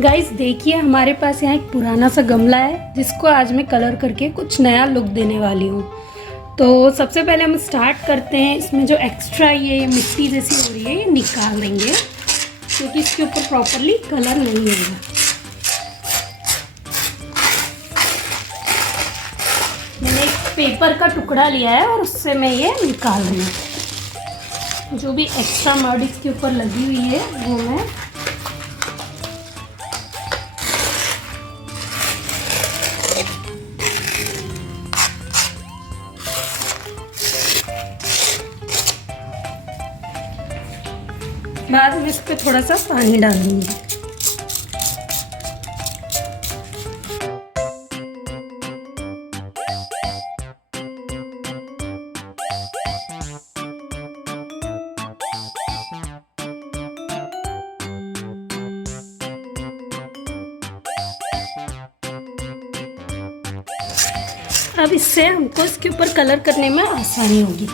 Guys देखिए, हमारे पास यहाँ एक पुराना सा गमला है जिसको आज मैं कलर करके कुछ नया लुक देने वाली हूँ। तो सबसे पहले हम स्टार्ट करते हैं। इसमें जो एक्स्ट्रा ये मिट्टी जैसी हो रही है ये निकाल देंगे, क्योंकि इसके ऊपर प्रॉपरली कलर नहीं होगा। मैंने एक पेपर का टुकड़ा लिया है और उससे मैं ये निकाल रही हूँ। जो भी एक्स्ट्रा मड इसके ऊपर लगी हुई है वो मैं बाद में इस पर थोड़ा सा पानी डाल दूंगी। अब इससे हमको इसके ऊपर कलर करने में आसानी होगी।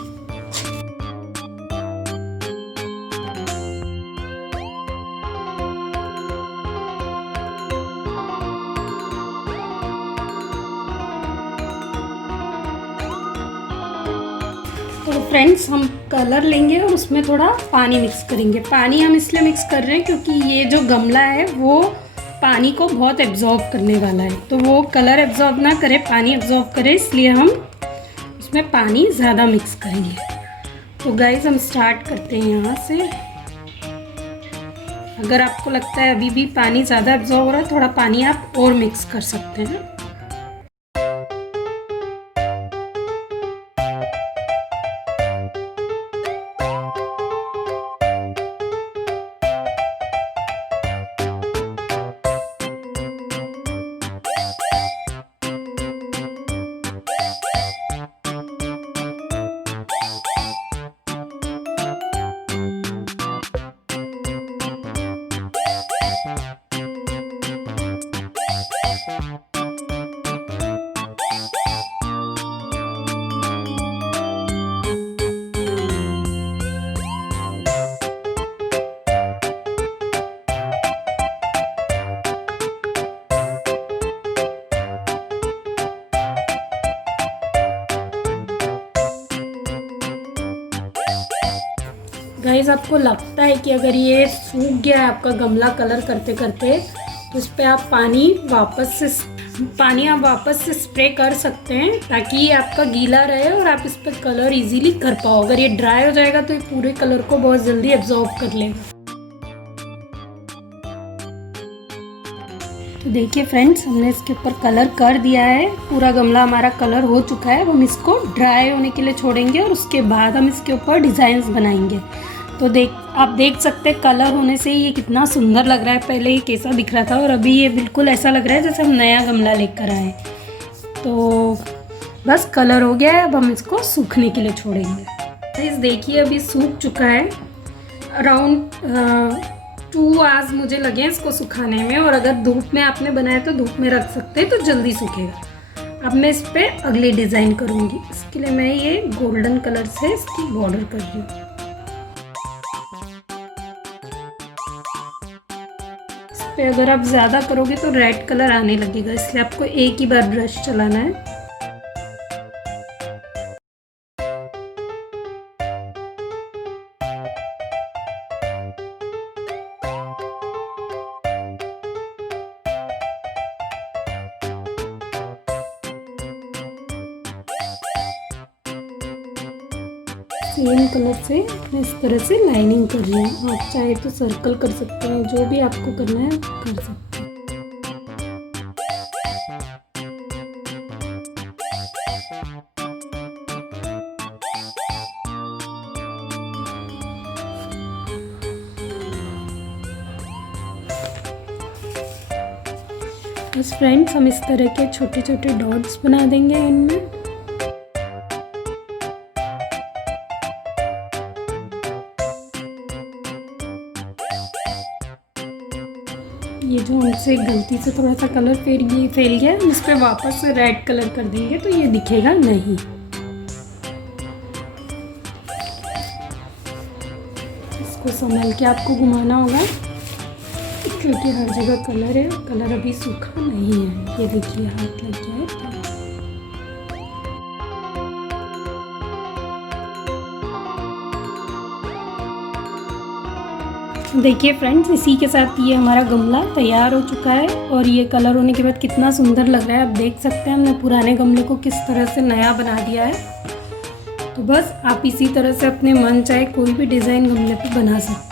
तो फ्रेंड्स, हम कलर लेंगे और उसमें थोड़ा पानी मिक्स करेंगे। पानी हम इसलिए मिक्स कर रहे हैं क्योंकि ये जो गमला है वो पानी को बहुत एब्जॉर्ब करने वाला है। तो वो कलर एब्जॉर्ब ना करे, पानी एब्जॉर्ब करे, इसलिए हम उसमें पानी ज़्यादा मिक्स करेंगे। तो गाइस, हम स्टार्ट करते हैं यहाँ से। अगर आपको लगता है अभी भी पानी ज़्यादा एब्जॉर्ब हो रहा है, थोड़ा पानी आप और मिक्स कर सकते हैं। गाइस, आपको लगता है कि अगर ये सूख गया है आपका गमला कलर करते करते, तो इस पर आप पानी वापस से स्प्रे कर सकते हैं, ताकि ये आपका गीला रहे और आप इस पर कलर इजीली कर पाओ। अगर ये ड्राई हो जाएगा तो ये पूरे कलर को बहुत जल्दी एब्जॉर्ब कर लेगा। तो देखिए फ्रेंड्स, हमने इसके ऊपर कलर कर दिया है। पूरा गमला हमारा कलर हो चुका है। हम इसको ड्राई होने के लिए छोड़ेंगे और उसके बाद हम इसके ऊपर डिज़ाइंस बनाएंगे। तो आप देख सकते हैं कलर होने से ये कितना सुंदर लग रहा है। पहले ये कैसा दिख रहा था और अभी ये बिल्कुल ऐसा लग रहा है जैसे हम नया गमला लेकर आए। तो बस कलर हो गया है, अब हम इसको सूखने के लिए छोड़ेंगे। इस देखिए, अभी सूख चुका है। अराउंड 2 आवर्स मुझे लगे इसको सुखाने में। और अगर धूप में आपने बनाया तो धूप में रख सकते हैं, तो जल्दी सूखेगा। अब मैं इस पर अगली डिज़ाइन करूँगी। इसके लिए मैं ये गोल्डन कलर से इसकी बॉर्डर कर रही हूँ। इस पर अगर आप ज़्यादा करोगे तो रेड कलर आने लगेगा, इसलिए आपको एक ही बार ब्रश चलाना है। सेम कलर से मैं इस तरह से लाइनिंग कर रही हूँ। आप चाहे तो सर्कल कर सकते हैं, जो भी आपको करना है कर सकते हैं। बस फ्रेंड्स, हम इस तरह के छोटे छोटे डॉट्स बना देंगे इनमें। ये जो हमसे गलती से थोड़ा सा कलर फैल गया, हम इस पर वापस से रेड कलर कर देंगे तो ये दिखेगा नहीं। इसको संभल के आपको घुमाना होगा। क्योंकि हर जगह कलर है, कलर अभी सूखा नहीं है। ये देखिए हाथ लग गया है। देखिए फ्रेंड्स, इसी के साथ ये हमारा गमला तैयार हो चुका है और ये कलर होने के बाद कितना सुंदर लग रहा है। आप देख सकते हैं हमने पुराने गमले को किस तरह से नया बना दिया है। तो बस आप इसी तरह से अपने मन चाहे कोई भी डिज़ाइन गमले पे बना सकते हैं।